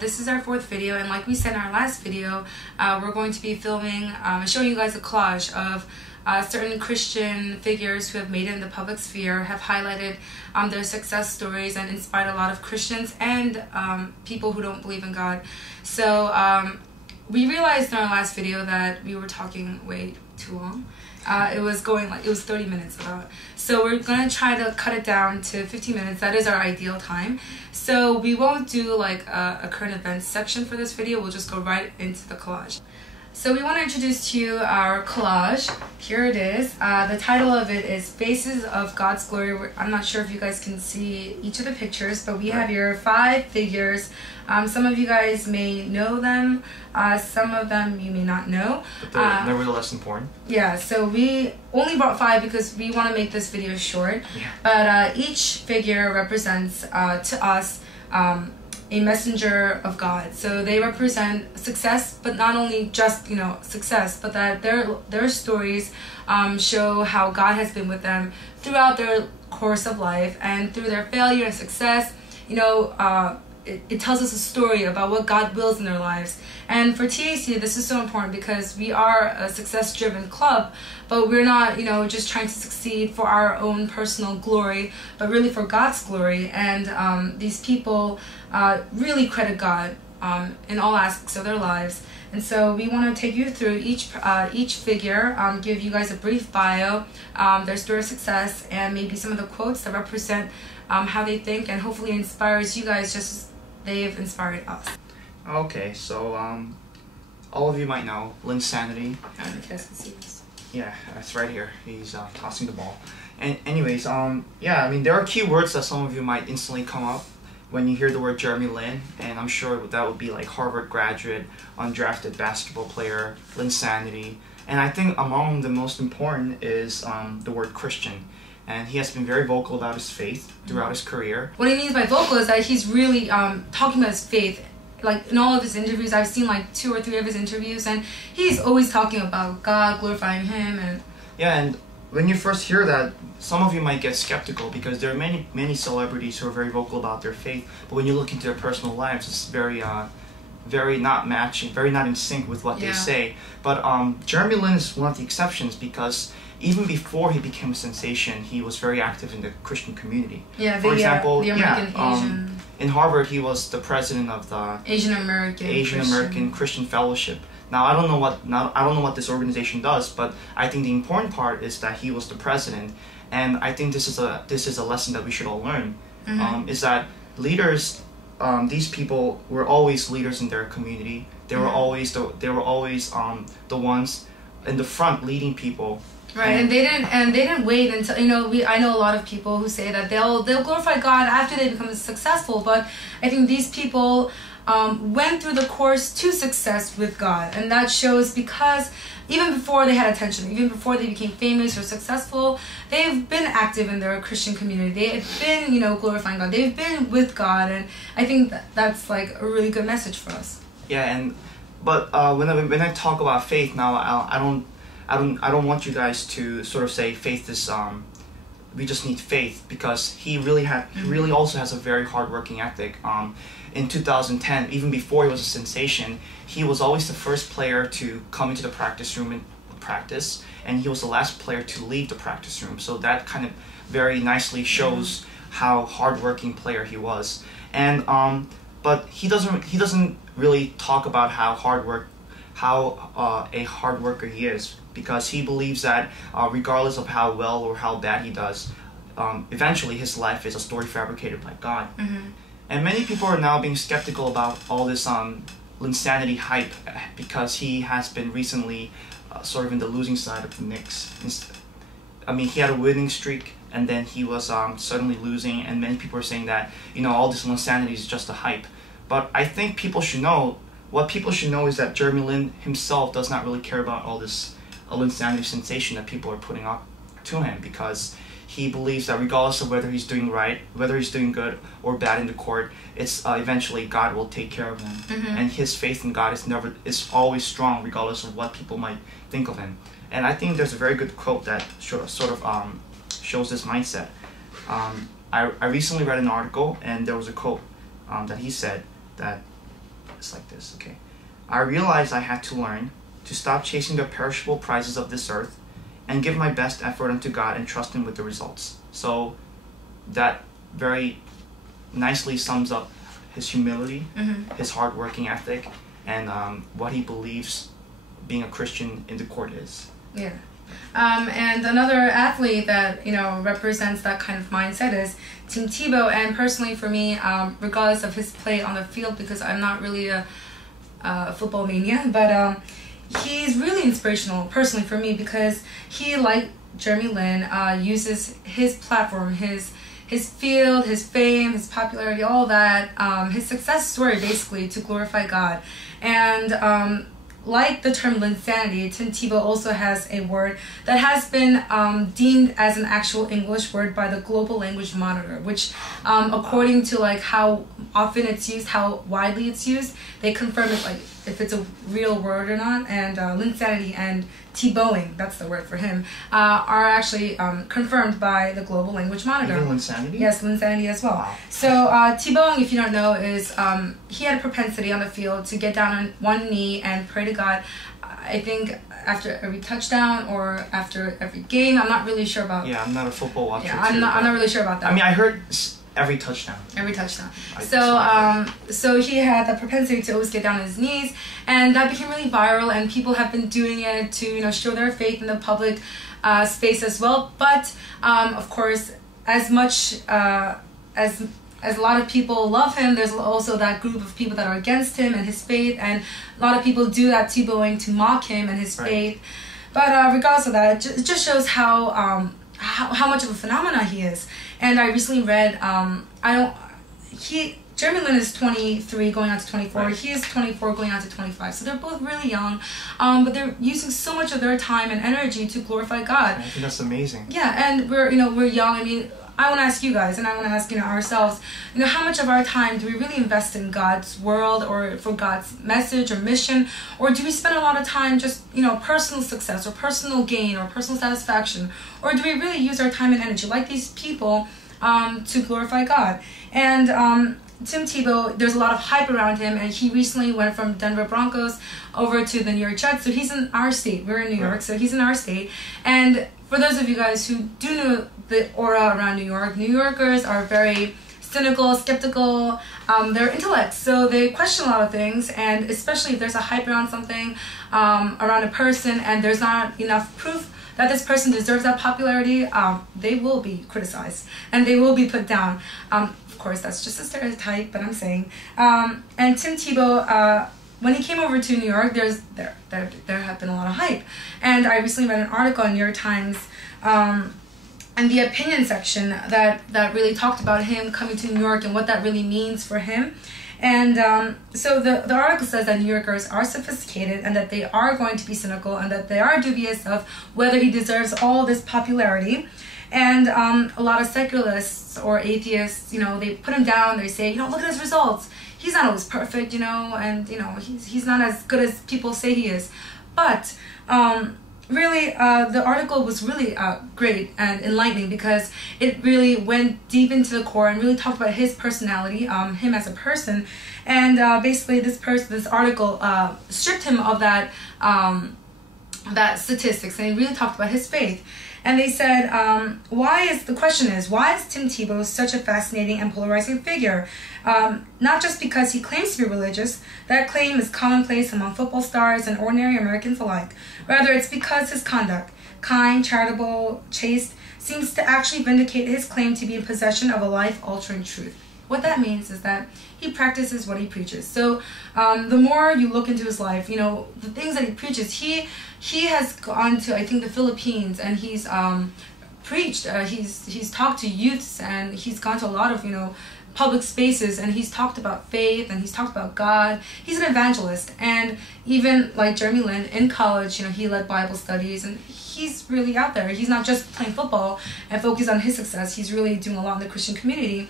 This is our 4th video, and like we said in our last video, we're going to be filming, showing you guys a collage of certain Christian figures who have made it in the public sphere, have highlighted their success stories and inspired a lot of Christians and people who don't believe in God. So we realized in our last video that we were talking way too long. It was 30 minutes about. So we're going to try to cut it down to 15 minutes. That is our ideal time. So we won't do like a current events section for this video. We'll just go right into the collage. So we want to introduce to you our collage. Here it is. The title of it is Faces of God's Glory. I'm not sure if you guys can see each of the pictures, but we have here 5 figures. Some of you guys may know them. Some of them you may not know. But they're nevertheless important. Yeah, so we only brought 5 because we want to make this video short. Yeah. But each figure represents to us a messenger of God. So they represent success, but not only just, success, but that their stories show how God has been with them throughout their course of life, and through their failure and success, it tells us a story about what God wills in their lives. And for TAC, this is so important because we are a success-driven club, but we're not, just trying to succeed for our own personal glory, but really for God's glory. And these people really credit God in all aspects of their lives. And so we want to take you through each figure, give you guys a brief bio, their story of success, and maybe some of the quotes that represent how they think, and hopefully inspires you guys just as they've inspired us. Okay, so all of you might know Linsanity. I don't know if you guys can see this. Yeah, that's right here. He's tossing the ball. And anyways, yeah, I mean, there are key words that some of you might instantly come up when you hear the word Jeremy Lin, and I'm sure that would be like Harvard graduate, undrafted basketball player, Linsanity. And I think among the most important is the word Christian. And he has been very vocal about his faith throughout his career. What he means by vocal is that he's really talking about his faith. Like in all of his interviews, I've seen like 2 or 3 of his interviews, and he's always talking about God, glorifying Him. And yeah, and when you first hear that, some of you might get skeptical because there are many celebrities who are very vocal about their faith, but when you look into their personal lives, it's very not matching, very not in sync with what they say. But Jeremy Lin is one of the exceptions because even before he became a sensation, he was very active in the Christian community. Yeah, for example, the American Asian. In Harvard, he was the president of the Asian American Christian Fellowship. Now I don't know what this organization does, but I think the important part is that he was the president, and I think this is a lesson that we should all learn. Is that leaders, these people were always leaders in their community. They were always the ones in the front leading people. Right, and they didn't wait until I know a lot of people who say that they'll glorify God after they become successful, but I think these people went through the course to success with God, and that shows because even before they had attention, even before they became famous or successful, they've been active in their Christian community. They've been glorifying God. They've been with God, and I think that's like a really good message for us. Yeah, but when I talk about faith now, I don't want you guys to sort of say faith is we just need faith, because he really also has a very hardworking ethic. In 2010, even before he was a sensation, he was always the first player to come into the practice room and practice, and he was the last player to leave the practice room. So that kind of very nicely shows how hardworking player he was. And but he doesn't really talk about how a hard worker he is, because he believes that regardless of how well or how bad he does, eventually his life is a story fabricated by God. And many people are now being skeptical about all this Linsanity hype, because he has been recently sort of in the losing side of the KNICKS. I mean, he had a winning streak, and then he was suddenly losing, and many people are saying that all this Linsanity is just a hype. But I think people should know, what people should know is that Jeremy Lin himself does not really care about all this Linsanity sensation that people are putting up to him, because he believes that regardless of whether he's doing right, whether he's doing good or bad in the court, it's eventually God will take care of him. And his faith in God is always strong, regardless of what people might think of him. And I think there's a very good quote that sort of shows this mindset. I recently read an article, and there was a quote that he said that It's like this, okay. I realized I had to learn to stop chasing the perishable prizes of this earth and give my best effort unto God and trust Him with the results. So that very nicely sums up his humility, his hard-working ethic, and what he believes being a Christian in the court is. Yeah. And another athlete that, you know, represents that kind of mindset is Tim Tebow. And personally for me, regardless of his play on the field, because I'm not really a football mania, but he's really inspirational personally for me, because he, like Jeremy Lin, uses his platform, his field, his fame, his popularity, all that, his success story basically to glorify God. And like the term Linsanity, Tim Tebow also has a word that has been deemed as an actual English word by the Global Language Monitor, which according to like how often it's used, how widely it's used, they confirm it, like if it's a real word or not. And Linsanity and Tebowing, that's the word for him, are actually confirmed by the Global Language Monitor. Even Linsanity? Yes, Linsanity as well. Wow. So Tebowing, if you don't know, is he had a propensity on the field to get down on one knee and pray to God, I think after every touchdown or after every game. I'm not really sure about... Yeah, I'm not a football watcher. Yeah, I'm not really sure about that. I mean, I heard every touchdown. Every touchdown. So he had the propensity to always get down on his knees, and that became really viral, and people have been doing it to, you know, show their faith in the public space as well. But of course, as much as a lot of people love him, there's also that group of people that are against him and his faith, and a lot of people do that Tebowing to mock him and his faith. But regardless of that, it just shows how much of a phenomenon he is. And I recently read, Jeremy Lin is 23 going on to 24. Right. He is 24 going on to 25. So they're both really young, but they're using so much of their time and energy to glorify God. I think that's amazing. Yeah, and we're young. I mean, I want to ask you guys, and I want to ask, ourselves, how much of our time do we really invest in God's world or for God's message or mission? Or do we spend a lot of time just, personal success or personal gain or personal satisfaction? Or do we really use our time and energy like these people to glorify God? And Tim Tebow, there's a lot of hype around him, and he recently went from Denver Broncos over to the New York Jets. So he's in our state. We're in New York, so he's in our state. And for those of you guys who do know the aura around New York, New Yorkers are very cynical, skeptical. They're intellects, so they question a lot of things, and especially if there's a hype around something, around a person, and there's not enough proof that this person deserves that popularity, they will be criticized, and they will be put down. Of course, that's just a stereotype, but I'm saying. And Tim Tebow, when he came over to New York, there have been a lot of hype. And I recently read an article in New York Times, in the opinion section that really talked about him coming to New York and what that really means for him. And so the article says that New Yorkers are sophisticated and that they are going to be cynical and that they are dubious of whether he deserves all this popularity. And a lot of secularists or atheists, they put him down. They say, look at his results. He's not always perfect, and he's not as good as people say he is. But really, the article was really great and enlightening because it really went deep into the core and really talked about his personality, him as a person. And basically, this article stripped him of that statistics, and he really talked about his faith. And they said, why is Tim Tebow such a fascinating and polarizing figure? Not just because he claims to be religious, that claim is commonplace among football stars and ordinary Americans alike. Rather, it's because his conduct, kind, charitable, chaste, seems to actually vindicate his claim to be in possession of a life-altering truth. What that means is that he practices what he preaches. So the more you look into his life, the things that he preaches, he has gone to, I think, the Philippines, and he's preached, he's talked to youths, and he's gone to a lot of, public spaces, and he's talked about faith, and he's talked about God. He's an evangelist, and even like Jeremy Lin in college, he led Bible studies, and he's really out there. He's not just playing football and focused on his success. He's really doing a lot in the Christian community.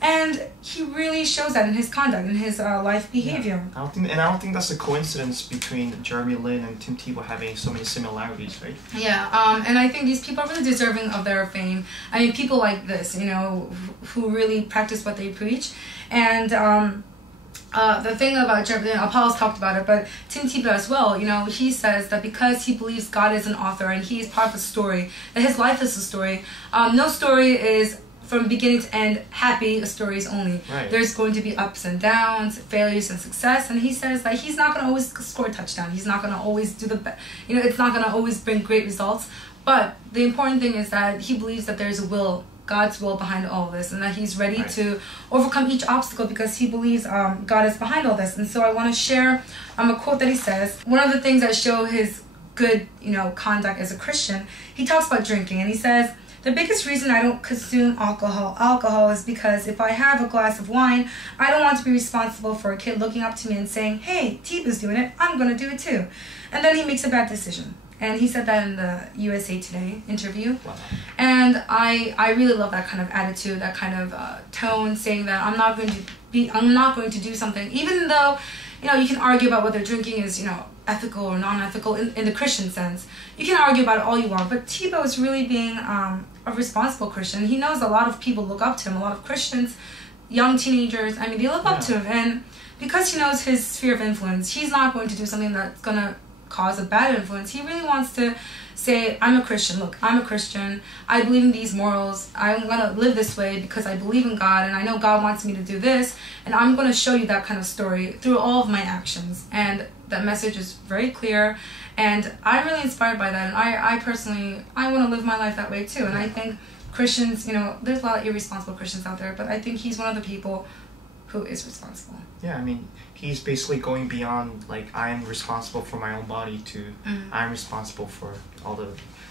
And he really shows that in his conduct, in his life behavior. Yeah. I don't think that's a coincidence between Jeremy Lin and Tim Tebow having so many similarities, right? Yeah, and I think these people are really deserving of their fame. I mean, people like this, who really practice what they preach. And the thing about Jeremy, Apollo's talked about it, but Tim Tebow as well, he says that because he believes God is an author and he's part of a story, that his life is a story. No story is from beginning to end happy, a story is only. Right. There's going to be ups and downs, failures and success, and he says that he's not going to always score a touchdown. He's not going to always do it's not going to always bring great results. But the important thing is that he believes that there's a will, God's will behind all of this, and that he's ready to overcome each obstacle because he believes God is behind all this. And so I want to share a quote that he says. One of the things that show his good, conduct as a Christian, he talks about drinking, and he says, "The biggest reason I don't consume alcohol is because if I have a glass of wine, I don't want to be responsible for a kid looking up to me and saying, 'Hey, Tebow's doing it, I'm going to do it too.' And then he makes a bad decision." And he said that in the USA Today interview. Wow. And I really love that kind of attitude, that kind of tone, saying that I'm not going to do something, even though, you can argue about whether drinking is, ethical or non-ethical in the Christian sense. You can argue about it all you want, but Tebow is really being a responsible Christian. He knows a lot of people look up to him, a lot of Christians, young teenagers, they look up to him. And because he knows his sphere of influence, he's not going to do something that's going to cause a bad influence. He really wants to say, I'm a Christian. Look, I'm a Christian. I believe in these morals. I'm going to live this way because I believe in God, and I know God wants me to do this, and I'm going to show you that kind of story through all of my actions. And that message is very clear, and I'm really inspired by that. And I personally, I want to live my life that way too. And I think Christians, there's a lot of irresponsible Christians out there, but I think he's one of the people who is responsible. Yeah, he's basically going beyond, I am responsible for my own body to I'm responsible for all the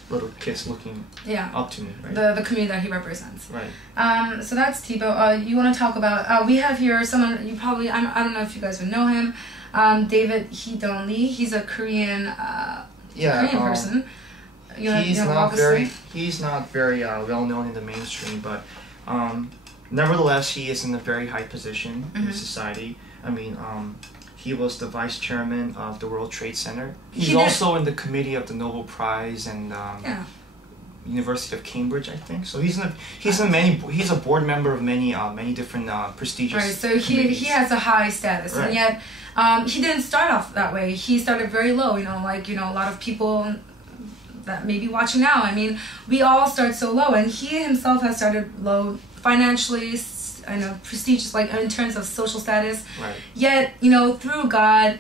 little kids looking up to me, right? The community that he represents. Right. So that's Tebow. You want to talk about, we have here someone, you probably, I don't know if you guys would know him, David Hee Don Lee. He's a Korean person. He's not very well known in the mainstream, but nevertheless, he is in a very high position in society. He was the vice chairman of the World Trade Center. He's also in the committee of the Nobel Prize and University of Cambridge, I think. So he's a board member of many different prestigious. Right. So he has a high status, and yet he didn't start off that way. He started very low. A lot of people that may be watching now. We all start so low, and he himself has started low financially. Prestigious, in terms of social status. Right. Yet, through God,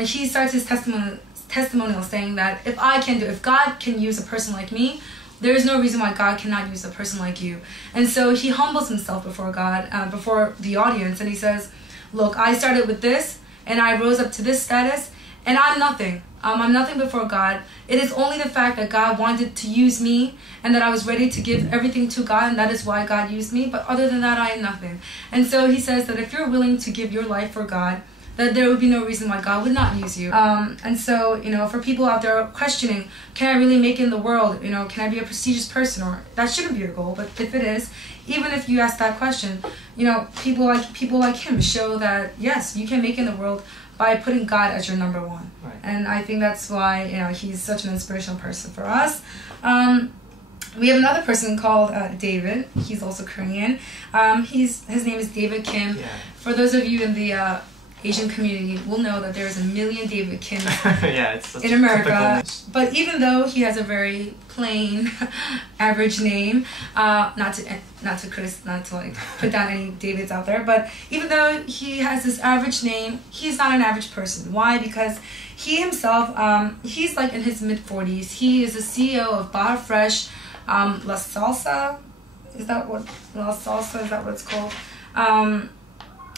he starts his testimonial saying that if God can use a person like me, there is no reason why God cannot use a person like you. And so he humbles himself before God, before the audience, and he says, "Look, I started with this, and I rose up to this status, and I'm nothing. I'm nothing before God. It is only the fact that God wanted to use me and that I was ready to give everything to God, and that is why God used me. But other than that, I am nothing." And so he says that if you're willing to give your life for God, that there would be no reason why God would not use you. And so, for people out there questioning, can I really make it in the world? Can I be a prestigious person? Or that shouldn't be your goal, but if it is, even if you ask that question, people like him show that, yes, you can make it in the world by putting God as your number one. Right. And I think that's why, he's such an inspirational person for us. We have another person called David. He's also Korean. His name is David Kim. Yeah. For those of you in the Asian community will know that there's a million David Kims in America. But even though he has a very plain, average name, not to put down any Davids out there, but even though he has this average name, he's not an average person. Why? Because he himself, he's in his mid-40s. He is the CEO of Bar Fresh, La Salsa. Is that what it's called?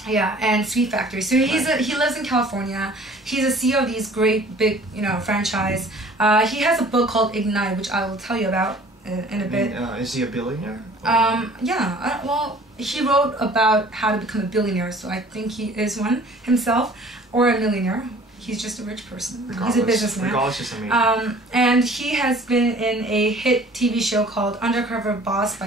And Sweet Factory. So he lives in California. He's a CEO of these great big franchise. He has a book called Ignite, which I will tell you about in a bit. Is he a billionaire? He wrote about how to become a billionaire, so I think he is one himself, or a millionaire. He's just a rich person. He's a businessman. Regardless is amazing. And he has been in a hit TV show called Undercover Boss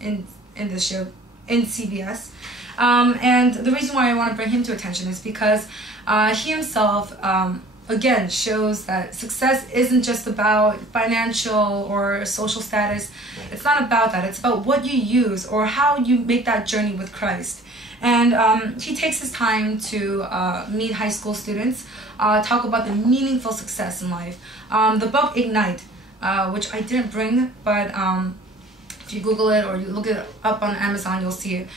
in this show in CBS. And the reason why I want to bring him to attention is because he himself, again, shows that success isn't just about financial or social status. It's not about that. It's about what you use or how you make that journey with Christ. And he takes his time to meet high school students, talk about the meaningful success in life. The book Ignite, which I didn't bring, but if you Google it or you look it up on Amazon, you'll see it.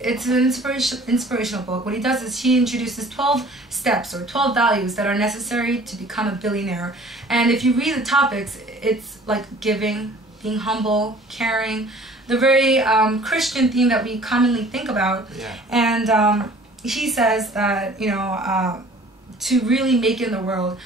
It's an inspirational book. What he does is he introduces 12 steps or 12 values that are necessary to become a billionaire. And if you read the topics, it's like giving, being humble, caring, the very Christian theme that we commonly think about. Yeah. And he says that, you know, to really make it in the world,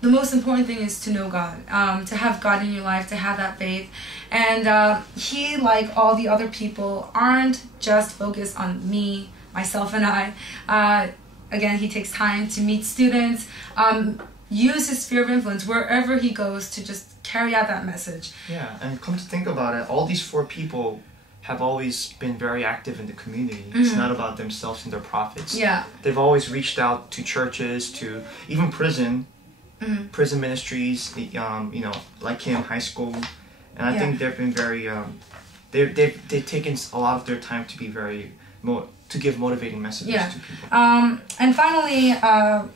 the most important thing is to know God, to have God in your life, to have that faith. And he, like all the other people, aren't just focused on me, myself, and I. Again, he takes time to meet students, use his sphere of influence wherever he goes to just carry out that message. Yeah, and come to think about it, all these 4 people have always been very active in the community. It's not about themselves and their profits. Yeah. They've always reached out to churches, to even prison ministries, you know, like Kim High School. And I think they've been very, they've taken a lot of their time to be very, to give motivating messages to people. And finally,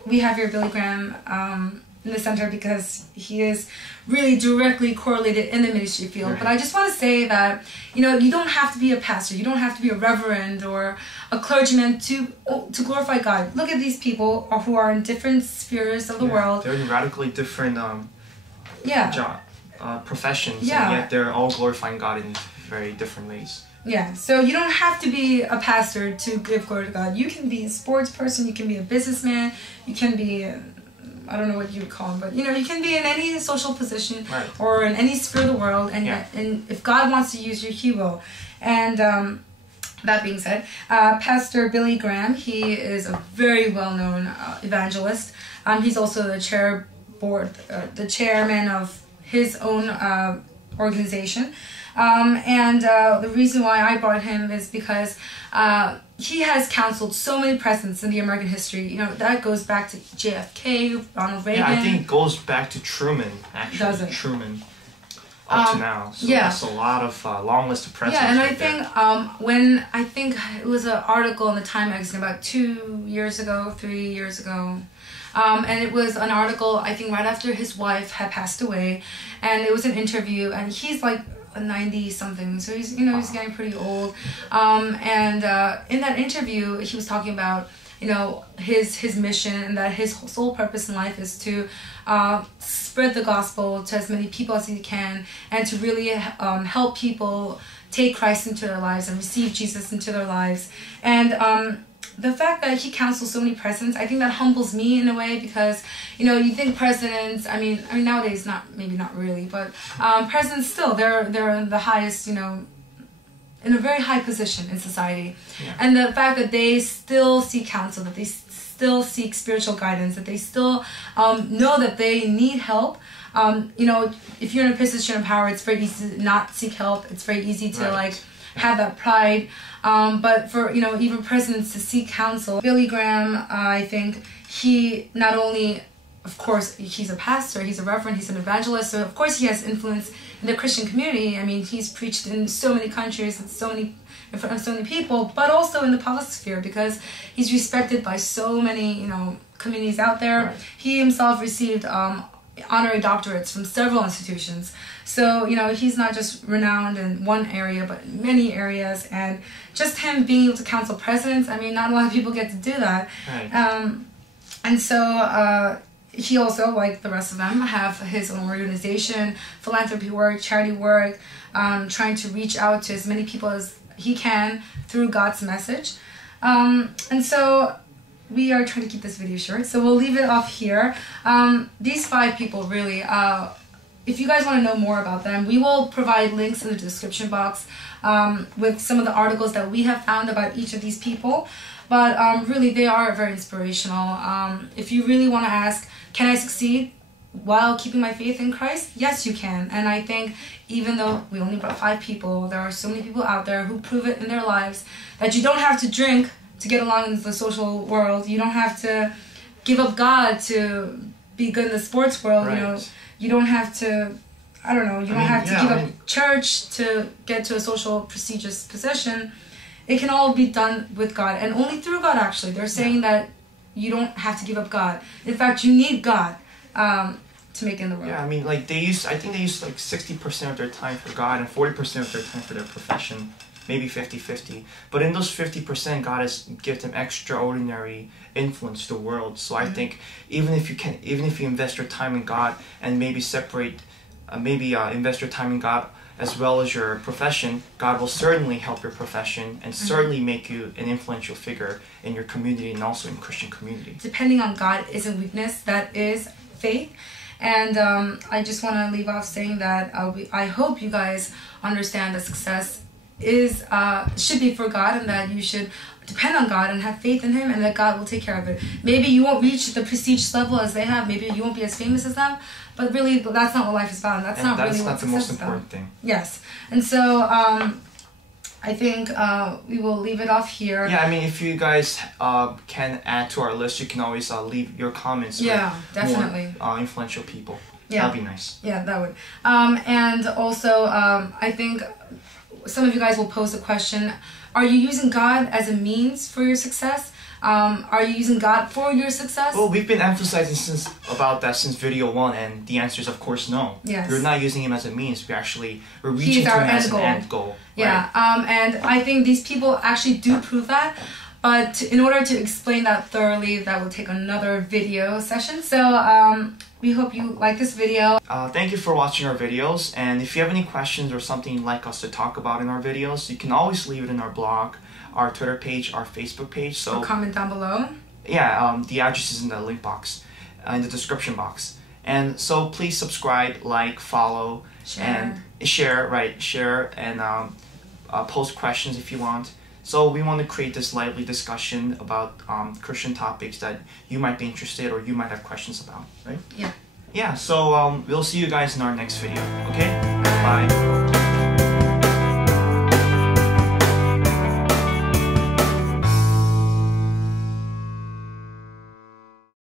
we have here Billy Graham in the center because he is really directly correlated in the ministry field. Right. But I just want to say that, you know, you don't have to be a pastor, you don't have to be a reverend or a clergyman to glorify God. Look at these people who are in different spheres of the world. They're in radically different professions, and yet they're all glorifying God in very different ways. Yeah, so you don't have to be a pastor to give glory to God. You can be a sports person, you can be a businessman, you can be, I don't know what you would call him, but you know, you can be in any social position or in any sphere of the world, and and if God wants to use you, He will. And that being said, Pastor Billy Graham, he is a very well-known evangelist. He's also the chairman of his own organization. And the reason why I brought him is because he has counseled so many presidents in the American history. You know, that goes back to JFK, Ronald Reagan. Yeah, I think it goes back to Truman, actually. Does it? Truman. Up to now. So that's a lot of long list of presidents. Yeah, and I think when I think it was an article in the Time magazine about 3 years ago, and it was an article I think right after his wife had passed away, and it was an interview, and he's like 90 something, so he's, you know, he's getting pretty old. And in that interview, he was talking about, you know, his mission, and that his sole purpose in life is to spread the gospel to as many people as he can, and to really help people take Christ into their lives and receive Jesus into their lives. And the fact that he counsels so many presidents, I think that humbles me in a way, because, you know, you think presidents, I mean nowadays maybe not really, but presidents still, they're in the highest, you know, in a very high position in society. Yeah. And the fact that they still seek counsel, that they still seek spiritual guidance, that they still know that they need help. You know, if you're in a position of power, it's very easy to not seek help. It's very easy to like have that pride. But for, you know, even presidents to seek counsel. Billy Graham, I think he not only, of course, he's a pastor, he's a reverend, he's an evangelist, so of course he has influence in the Christian community. I mean, he's preached in so many countries and in front of so many people, but also in the public sphere, because he's respected by so many, you know, communities out there. Right. He himself received honorary doctorates from several institutions. So, you know, he's not just renowned in one area, but in many areas. And just him being able to counsel presidents, I mean, not a lot of people get to do that. Right. And so he also, like the rest of them, have his own organization, philanthropy work, charity work, trying to reach out to as many people as he can through God's message. And so we are trying to keep this video short, so we'll leave it off here. These 5 people, really, if you guys want to know more about them, we will provide links in the description box with some of the articles that we have found about each of these people. But really, they are very inspirational. If you really want to ask, can I succeed while keeping my faith in Christ? Yes, you can. And I think even though we only brought 5 people, there are so many people out there who prove it in their lives that you don't have to drink to get along in the social world. You don't have to give up God to be good in the sports world. Right. You know, you don't have to, I don't know, you don't have to give up church to get to a social prestigious position. it can all be done with God, and only through God, actually. They're saying that you don't have to give up God. In fact, you need God to make it in the world. Yeah, I mean, like I think they use like 60% of their time for God and 40% of their time for their profession, maybe 50-50. But in those 50%, God has given them extraordinary influence to the world. So I think even if you invest your time in God and maybe invest your time in God as well as your profession, God will certainly help your profession and certainly make you an influential figure in your community and also in Christian community. Depending on God isn't weakness, that is faith. And I just want to leave off saying that I hope you guys understand that success should be for God, and that you should depend on God and have faith in Him, and that God will take care of it. Maybe you won't reach the prestige level as they have. Maybe you won't be as famous as them. But really, that's not what life is about. And that's not really what the most important thing. Yes. And so I think we will leave it off here. Yeah, I mean, if you guys can add to our list, you can always leave your comments. Yeah, definitely. More influential people. Yeah. That'd be nice. Yeah, that would. And also, I think some of you guys will pose a question. Are you using God as a means for your success? Are you using God for your success? Well, we've been emphasizing about that since video 1, and the answer is of course no. Yes. We're not using Him as a means. We're reaching to Him as an end goal. Yeah. Right? And I think these people actually do prove that. But in order to explain that thoroughly, that will take another video session. So we hope you like this video. Thank you for watching our videos. And if you have any questions or something you'd like us to talk about in our videos, you can always leave it in our blog, our Twitter page, our Facebook page. So or comment down below. Yeah, the address is in the link box, in the description box. And so please subscribe, like, follow, and share, and post questions if you want. So we want to create this lively discussion about Christian topics that you might be interested or you might have questions about, right? Yeah. Yeah, so we'll see you guys in our next video, okay? Bye.